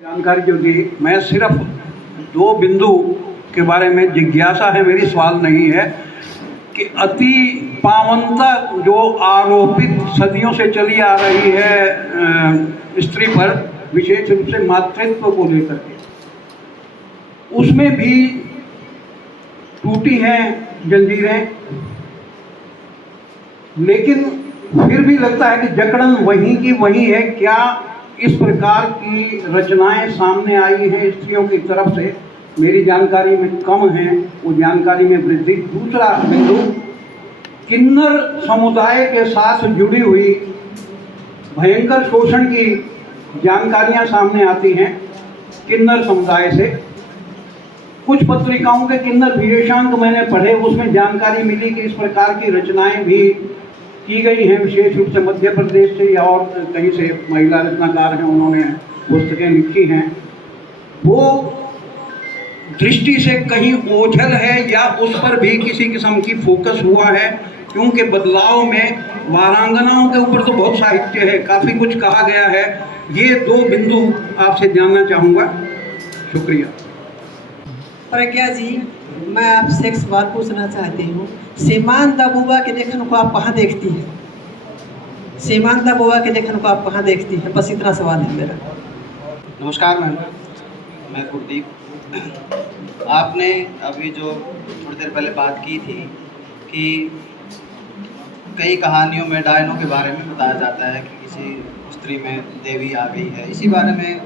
जानकारी जो दी, मैं सिर्फ दो बिंदु के बारे में जिज्ञासा है मेरी, सवाल नहीं है, कि अति पावनता जो आरोपित सदियों से चली आ रही है स्त्री पर, विशेष रूप से मातृत्व को लेकर के, उसमें भी टूटी हैं जंजीरें, लेकिन फिर भी लगता है कि जकड़न वहीं की वहीं है। क्या इस प्रकार की रचनाएं सामने आई हैं स्त्रियों की तरफ से? मेरी जानकारी में कम है, वो जानकारी में वृद्धि। दूसरा बिंदु, किन्नर समुदाय के साथ जुड़ी हुई भयंकर शोषण की जानकारियां सामने आती हैं किन्नर समुदाय से। कुछ पत्रिकाओं के किन्नर विशेषांक मैंने पढ़े, उसमें जानकारी मिली कि इस प्रकार की रचनाएं भी की गई हैं, विशेष रूप से मध्य प्रदेश से या और कहीं से महिला रचनाकार हैं, उन्होंने पुस्तकें लिखी हैं। वो दृष्टि से कहीं ओझल है या उस पर भी किसी किस्म की फोकस हुआ है? क्योंकि बदलाव में वारांगनाओं के ऊपर तो बहुत साहित्य है, काफ़ी कुछ कहा गया है। ये दो बिंदु आपसे जानना चाहूँगा। शुक्रिया। प्रज्ञा जी, मैं आपसे एक सवाल पूछना चाहती हूँ। सीमांत बुआ के लेखन को आप कहाँ देखती हैं? सीमांत बुआ के लेखन को आप कहाँ देखती हैं? बस इतना सवाल है मेरा। नमस्कार मैम, मैं गुरदीप। आपने अभी जो थोड़ी देर पहले बात की थी कि कई कहानियों में डायनों के बारे में बताया जाता है कि किसी स्त्री में देवी आ गई है। इसी बारे में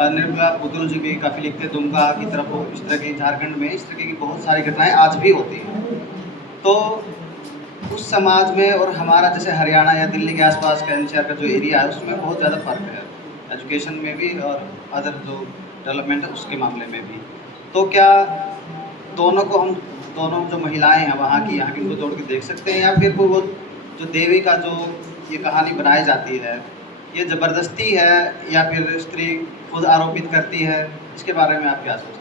निर्मला पुतुल जी भी काफ़ी लिखते हैं। दुमका की तरफ इस तरह की, झारखंड में इस तरह की बहुत सारी घटनाएं आज भी होती हैं। तो उस समाज में और हमारा जैसे हरियाणा या दिल्ली के आसपास का एनसीआर का जो एरिया है, उसमें बहुत ज़्यादा फ़र्क है, एजुकेशन में भी और अदर जो डेवलपमेंट है उसके मामले में भी। तो क्या दोनों को हम, दोनों जो महिलाएं हैं वहाँ की यहाँ की, उनको जोड़ के देख सकते हैं, या फिर वो जो देवी का जो ये कहानी बनाई जाती है, ये ज़बरदस्ती है या फिर स्त्री खुद आरोपित करती है? इसके बारे में आप क्या सोचते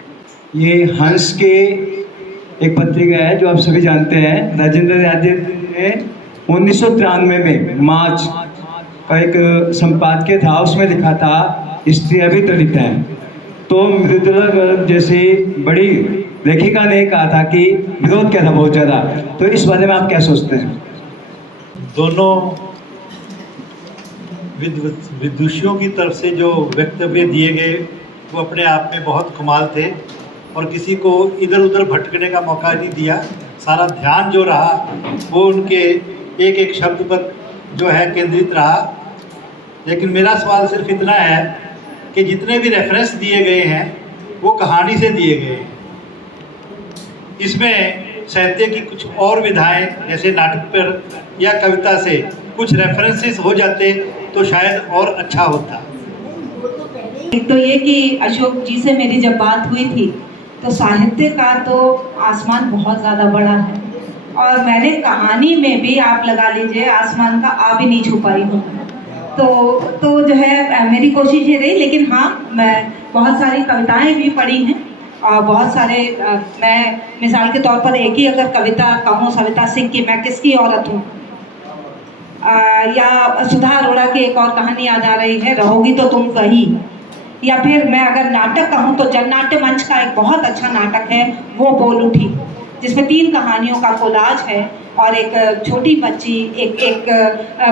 हैं? ये हंस के एक पत्रिका है जो आप सभी जानते हैं। राजेंद्र यादव ने 1993 में मार्च का एक संपादकीय था, उसमें लिखा था स्त्रियां भी दलित हैं। तो मृदुला गर्ग जैसी बड़ी लेखिका ने कहा था कि विरोध किया था बहुत ज़्यादा। तो इस बारे में आप क्या सोचते हैं? दोनों विदुषियों की तरफ से जो वक्तव्य दिए गए वो अपने आप में बहुत कमाल थे और किसी को इधर उधर भटकने का मौका नहीं दिया। सारा ध्यान जो रहा वो उनके एक एक शब्द पर जो है केंद्रित रहा। लेकिन मेरा सवाल सिर्फ इतना है कि जितने भी रेफरेंस दिए गए हैं वो कहानी से दिए गए हैं। इसमें साहित्य की कुछ और विधाएं जैसे नाटक पर या कविता से कुछ रेफरेंसेस हो जाते तो शायद और अच्छा होता। एक तो ये कि अशोक जी से मेरी जब बात हुई थी तो साहित्य का तो आसमान बहुत ज़्यादा बड़ा है, और मैंने कहानी में भी आप लगा लीजिए आसमान का आ भी नहीं छू पाई हूँ। तो जो है मेरी कोशिश ये रही। लेकिन हाँ, मैं बहुत सारी कविताएं भी पढ़ी हैं और बहुत सारे मैं मिसाल के तौर पर एक ही अगर कविता कहूँ सविता सिंह की मैं किसकी औरत हूँ, या सुधा अरोड़ा की एक और कहानी याद आ रही है, रहोगी तो तुम कहीं, या फिर मैं अगर नाटक कहूँ तो जननाट्य मंच का एक बहुत अच्छा नाटक है वो बोल उठी, जिसमें 3 कहानियों का कोलाज है और एक छोटी बच्ची एक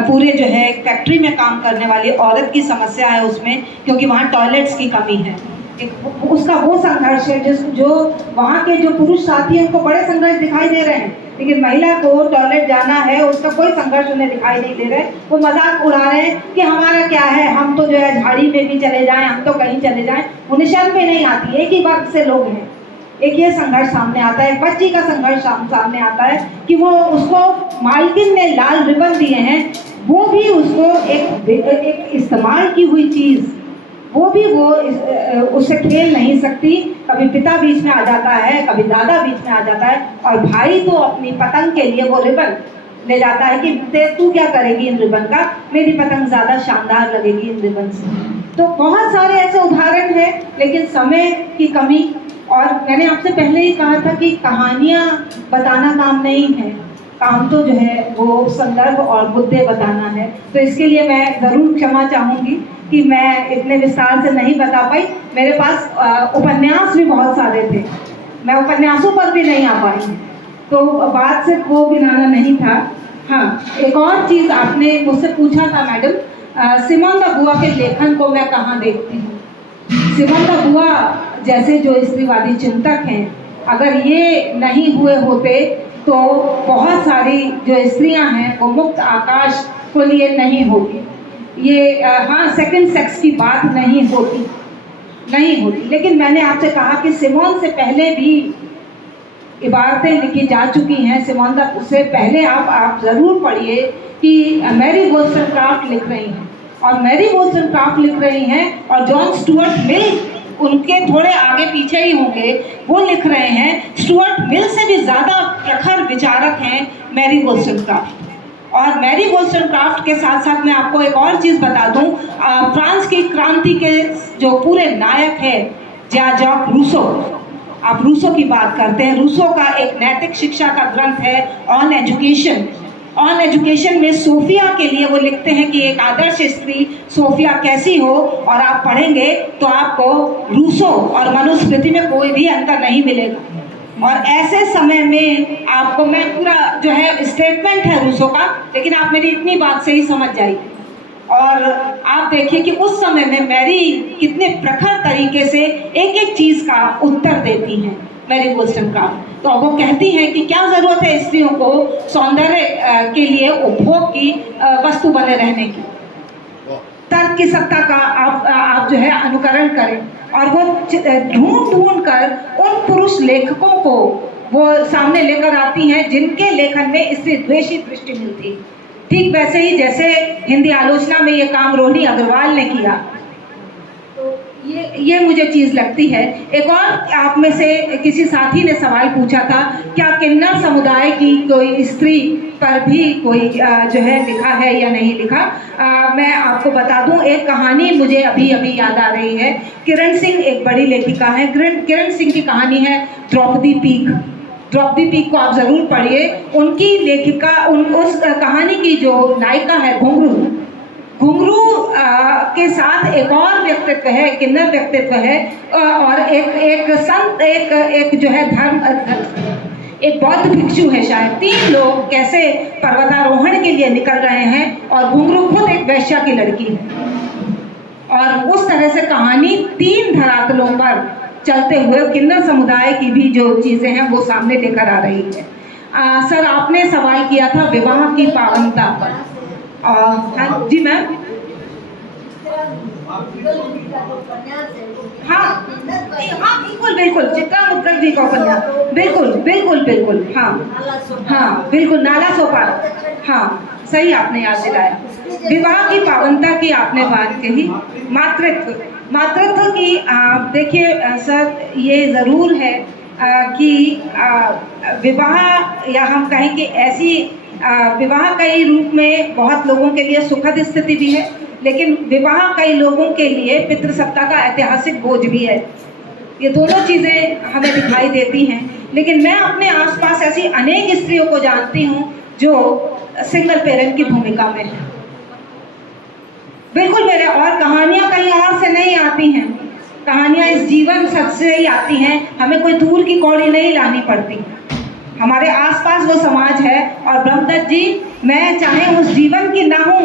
पूरे जो है एक फैक्ट्री में काम करने वाली औरत की समस्या है उसमें, क्योंकि वहाँ टॉयलेट्स की कमी है। एक उसका वो संघर्ष है जो वहाँ के जो पुरुष साथी हैं उनको बड़े संघर्ष दिखाई दे रहे हैं, लेकिन महिला को टॉयलेट जाना है उसका कोई संघर्ष उन्हें दिखाई नहीं दे रहे। वो मजाक उड़ा रहे हैं कि हमारा क्या है, हम तो जो है झाड़ी में भी चले जाएं, हम तो कहीं चले जाएं, उन्हें शर्म भी नहीं आती। एक ही वर्ग से लोग हैं। एक ये संघर्ष सामने आता है, बच्ची का संघर्ष सामने आता है कि वो उसको मालकिन ने लाल रिबन दिए हैं, वो भी उसको एक इस्तेमाल की हुई चीज़, वो भी वो उससे खेल नहीं सकती। कभी पिता बीच में आ जाता है, कभी दादा बीच में आ जाता है, और भाई तो अपनी पतंग के लिए वो रिबन ले जाता है कि तू क्या करेगी इन रिबन का, मेरी पतंग ज़्यादा शानदार लगेगी इन रिबन से। तो बहुत सारे ऐसे उदाहरण हैं, लेकिन समय की कमी। और मैंने आपसे पहले ही कहा था कि कहानियाँ बताना काम नहीं है, काम तो जो है वो संदर्भ और मुद्दे बताना है। तो इसके लिए मैं ज़रूर क्षमा चाहूँगी कि मैं इतने विस्तार से नहीं बता पाई। मेरे पास उपन्यास भी बहुत सारे थे, मैं उपन्यासों पर भी नहीं आ पाई, तो बात सिर्फ वो गिनाना नहीं था। हाँ, एक और चीज़ आपने मुझसे पूछा था मैडम, सिमोन द बुआ के लेखन को मैं कहाँ देखती हूँ। सिमोन द बुआ जैसे जो स्त्रीवादी चिंतक हैं, अगर ये नहीं हुए होते तो बहुत सारी जो स्त्रियां हैं वो मुक्त आकाश को लिए नहीं होती। ये हाँ, सेकंड सेक्स की बात नहीं होती। लेकिन मैंने आपसे कहा कि सिमोन से पहले भी इबारतें लिखी जा चुकी हैं। सिमोन द उससे पहले आप ज़रूर पढ़िए कि मैरी वोllstonecraft लिख रही हैं, और मैरी वोllstonecraft लिख रही हैं, और जॉन स्टुअर्ट मिल उनके थोड़े आगे पीछे ही होंगे, वो लिख रहे हैं। स्टुअर्ट मिल से भी ज़्यादा प्रखर विचारक हैं मैरी वोllstonecraft। और मैरी वोllstonecraft के साथ साथ मैं आपको एक और चीज़ बता दूं, फ्रांस की क्रांति के जो पूरे नायक हैं जॉन जैक रूसो, आप रूसो की बात करते हैं। रूसो का एक नैतिक शिक्षा का ग्रंथ है ऑन एजुकेशन। ऑन एजुकेशन में सोफिया के लिए वो लिखते हैं कि एक आदर्श स्त्री सोफिया कैसी हो, और आप पढ़ेंगे तो आपको रूसो और मनुस्मृति में कोई भी अंतर नहीं मिलेगा। और ऐसे समय में आपको, मैं पूरा जो है स्टेटमेंट है रूसो का, लेकिन आप मेरी इतनी बात से ही समझ जाइए। और आप देखिए कि उस समय में मैरी कितने प्रखर तरीके से एक एक चीज़ का उत्तर देती हैं मैरी वोllstonecraft। तो वो कहती हैं कि क्या ज़रूरत है स्त्रियों को सौंदर्य के लिए उपभोग की वस्तु बने रहने की। तर्क की सत्ता का आप जो है अनुकरण करें, और वो ढूंढ कर उन पुरुष लेखकों को वो सामने लेकर आती हैं जिनके लेखन में स्त्री द्वेषी दृष्टि मिलती। ठीक वैसे ही जैसे हिंदी आलोचना में ये काम रोहिणी अग्रवाल ने किया। ये मुझे चीज़ लगती है। एक और आप में से किसी साथी ने सवाल पूछा था, क्या किन्नर समुदाय की कोई स्त्री पर भी कोई जो है लिखा है या नहीं लिखा। मैं आपको बता दूं, एक कहानी मुझे अभी याद आ रही है। किरण सिंह एक बड़ी लेखिका है। किरण सिंह की कहानी है द्रौपदी पीक। द्रौपदी पीक को आप ज़रूर पढ़िए। उनकी लेखिका उस कहानी की जो नायिका है घुंघरू के साथ एक और व्यक्तित्व है, किन्नर व्यक्तित्व है, और एक संत, एक जो है धर्म, एक बौद्ध भिक्षु है शायद। 3 लोग कैसे पर्वतारोहण के लिए निकल रहे हैं, और घुंघरू खुद एक वैश्या की लड़की है। और उस तरह से कहानी 3 धरातलों पर चलते हुए किन्नर समुदाय की भी जो चीज़ें हैं वो सामने लेकर आ रही है। सर, आपने सवाल किया था विवाह की पावनता पर। हाँ जी मैम। हाँ बिल्कुल चित्रा मुद्गल जी का उपन्यास, बिल्कुल हाँ बिल्कुल, नाला सोपान। हाँ, सही आपने याद दिलाया। विवाह की पावनता की आपने बात कही। मातृत्व की देखिए सर, ये ज़रूर है कि विवाह, या हम कहें कि ऐसी विवाह कई रूप में बहुत लोगों के लिए सुखद स्थिति भी है, लेकिन विवाह कई लोगों के लिए पितृसत्ता का ऐतिहासिक बोझ भी है। ये दोनों चीज़ें हमें दिखाई देती हैं। लेकिन मैं अपने आसपास ऐसी अनेक स्त्रियों को जानती हूँ जो सिंगल पेरेंट की भूमिका में है। बिल्कुल मेरे, और कहानियाँ कहीं और से नहीं आती हैं, कहानियाँ इस जीवन सच से ही आती हैं। हमें कोई दूर की कौड़ी नहीं लानी पड़ती, हमारे आसपास वो समाज है। और ब्रह्मदत्त जी, मैं चाहे उस जीवन की ना हूँ,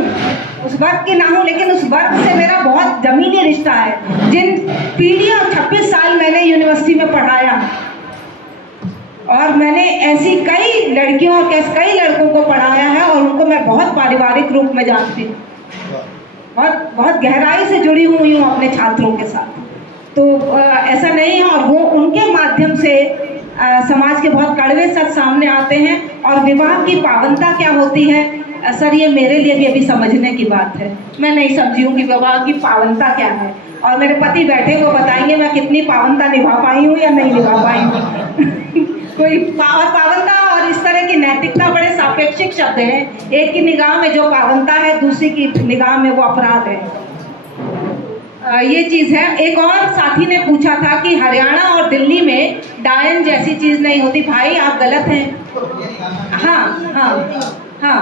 उस वर्ग की ना हूँ, लेकिन उस वर्ग से मेरा बहुत ज़मीनी रिश्ता है। जिन पीढ़ियों 26 साल मैंने यूनिवर्सिटी में पढ़ाया, और मैंने ऐसी कई लड़कियों और कई लड़कों को पढ़ाया है, और उनको मैं बहुत पारिवारिक रूप में जानती हूँ, बहुत गहराई से जुड़ी हुई हूँ अपने छात्रों के साथ। तो ऐसा नहीं है, और वो उनके माध्यम से समाज के बहुत कड़वे सच सामने आते हैं। और विवाह की पावनता क्या होती है सर, ये मेरे लिए भी अभी समझने की बात है। मैं नहीं समझी हूँ कि विवाह की पावनता क्या है, और मेरे पति बैठे वो बताएंगे मैं कितनी पावनता निभा पाई हूँ या नहीं निभा पाई हूँ। कोई पावनता और इस तरह की नैतिकता बड़े सापेक्षिक शब्द हैं। एक की निगाह में जो पावनता है, दूसरी की निगाह में वो अपराध है। ये चीज़ है। एक और साथी ने पूछा था कि हरियाणा और दिल्ली में डायन जैसी चीज़ नहीं होती। भाई, आप गलत हैं। हाँ हाँ हाँ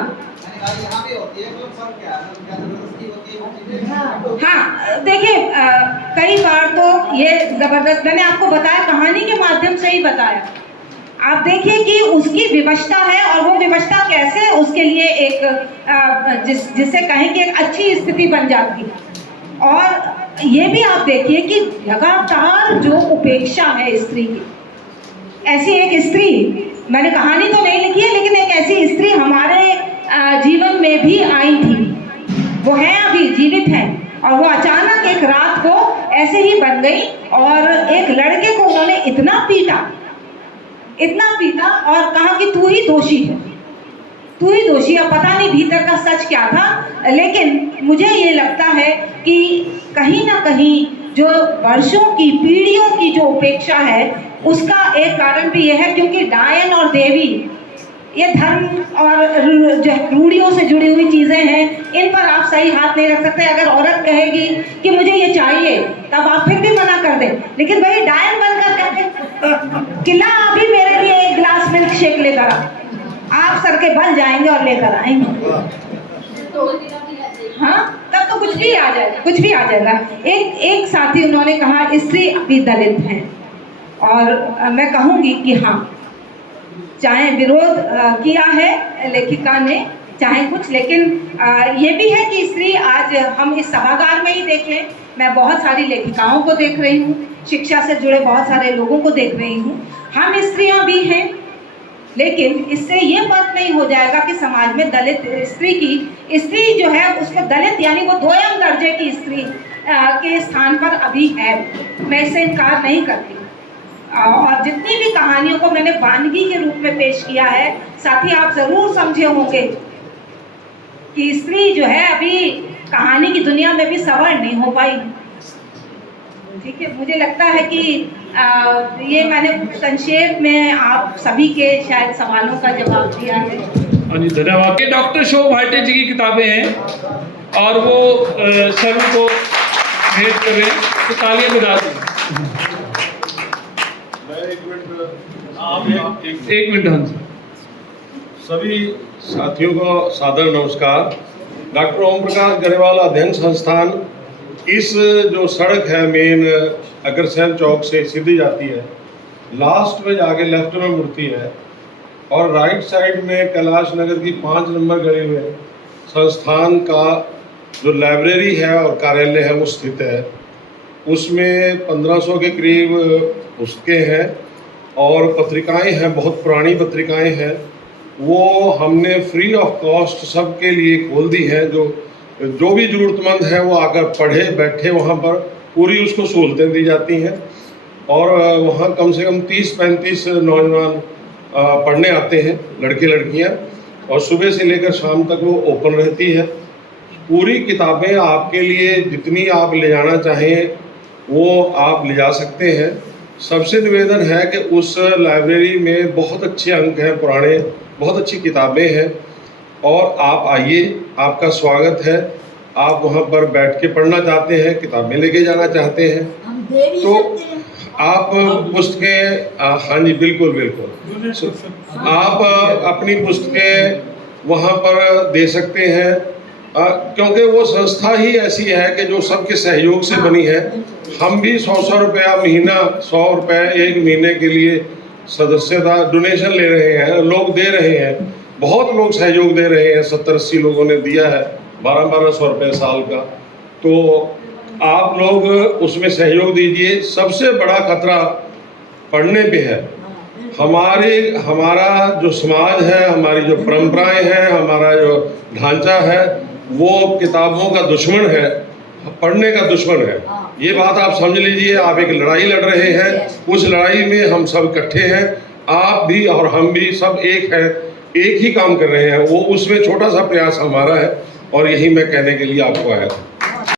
हाँ, देखिए कई बार तो ये ज़बरदस्त, मैंने आपको बताया, कहानी के माध्यम से ही बताया। आप देखिए कि उसकी विवशता है, और वो विवशता कैसे उसके लिए एक जिसे कहें कि एक अच्छी स्थिति बन जाती है। और ये भी आप देखिए कि लगातार जो उपेक्षा है स्त्री की, ऐसी एक स्त्री, मैंने कहानी तो नहीं लिखी है, लेकिन एक ऐसी स्त्री हमारे जीवन में भी आई थी, वो है अभी जीवित है, और वो अचानक एक रात को ऐसे ही बन गई और एक लड़के को उन्होंने इतना पीटा और कहा कि तू ही दोषी है, तू ही दोषी है। पता नहीं भीतर का सच क्या था, लेकिन मुझे ये लगता है कि कहीं ना कहीं जो वर्षों की, पीढ़ियों की जो उपेक्षा है, उसका एक कारण भी यह है क्योंकि डायन और देवी ये धर्म और रूढ़ियों से जुड़ी हुई चीज़ें हैं, इन पर आप सही हाथ नहीं रख सकते। अगर औरत कहेगी कि मुझे ये चाहिए, तब आप फिर भी मना कर दें, लेकिन भाई डायन बनकर कहते कि ला अभी मेरे लिए एक गिलास मिल्क शेक लेकर आ, आप सर के बल जाएंगे और लेकर आएंगे, हाँ, तब तो कुछ भी आ जाएगा। एक साथी उन्होंने कहा स्त्री अभी दलित हैं, और मैं कहूँगी कि हाँ, चाहे विरोध किया है लेखिका ने, चाहे कुछ, लेकिन ये भी है कि स्त्री, आज हम इस सभागार में ही देख लें, मैं बहुत सारी लेखिकाओं को देख रही हूँ, शिक्षा से जुड़े बहुत सारे लोगों को देख रही हूँ, हम स्त्रियाँ भी हैं, लेकिन इससे ये बात नहीं हो जाएगा कि समाज में दलित स्त्री जो है उसको दलित यानी वो दोयम दर्जे की स्त्री के स्थान पर अभी है, मैं इससे इनकार नहीं करती। और जितनी भी कहानियों को मैंने वानगी के रूप में पेश किया है, साथी आप ज़रूर समझे होंगे कि स्त्री जो है अभी कहानी की दुनिया में भी सवार नहीं हो पाई। ठीक है, मुझे लगता है कि ये मैंने संक्षेप में आप सभी के शायद सवालों का जवाब दिया है। हाँ जी, धन्यवाद। ये डॉक्टर शोभ भाटे जी की किताबें हैं और वो सभी को भेंट कर रहे हैं, तो तालियां बजा दें। एक मिनट हंस। सभी साथियों को सादर नमस्कार। डॉक्टर ओम प्रकाश गरेवाल अध्ययन संस्थान, इस जो सड़क है मेन अग्रसेन चौक से सीधी जाती है, लास्ट में जाके लेफ्ट में मुड़ती है, और राइट साइड में कैलाश नगर की 5 नंबर गली में संस्थान का जो लाइब्रेरी है और कार्यालय है वो स्थित है। उसमें 1500 के करीब पुस्तकें हैं और पत्रिकाएं हैं, बहुत पुरानी पत्रिकाएं हैं, वो हमने फ्री ऑफ कॉस्ट सबके लिए खोल दी हैं। जो भी ज़रूरतमंद है वो आकर पढ़े, बैठे, वहाँ पर पूरी उसको सहूलतें दी जाती हैं। और वहाँ कम से कम 30-35 नौजवान पढ़ने आते हैं, लड़के लड़कियाँ, और सुबह से लेकर शाम तक वो ओपन रहती है। पूरी किताबें आपके लिए जितनी आप ले जाना चाहें वो आप ले जा सकते हैं। सबसे निवेदन है कि उस लाइब्रेरी में बहुत अच्छे अंक हैं, पुराने, बहुत अच्छी किताबें हैं, और आप आइए, आपका स्वागत है। आप वहाँ पर बैठ के पढ़ना चाहते हैं, किताबें लेके जाना चाहते हैं, तो आप पुस्तकें, हाँ जी बिल्कुल बिल्कुल, आप अपनी पुस्तकें वहाँ पर दे सकते हैं, क्योंकि वो संस्था ही ऐसी है कि जो सबके सहयोग से बनी है। हम भी 100 रुपया महीना, 100 रुपये एक महीने के लिए सदस्यता डोनेशन ले रहे हैं, लोग दे रहे हैं, बहुत लोग सहयोग दे रहे हैं, 70-80 लोगों ने दिया है 1200 रुपये साल का। तो आप लोग उसमें सहयोग दीजिए। सबसे बड़ा खतरा पढ़ने पे है। हमारा जो समाज है, हमारी जो परंपराएं हैं, हमारा जो ढांचा है, वो किताबों का दुश्मन है, पढ़ने का दुश्मन है। ये बात आप समझ लीजिए। आप एक लड़ाई लड़ रहे हैं, उस लड़ाई में हम सब इकट्ठे हैं, आप भी और हम भी सब एक हैं, एक ही काम कर रहे हैं। वो उसमें छोटा सा प्रयास हमारा है, और यही मैं कहने के लिए आपको आया था।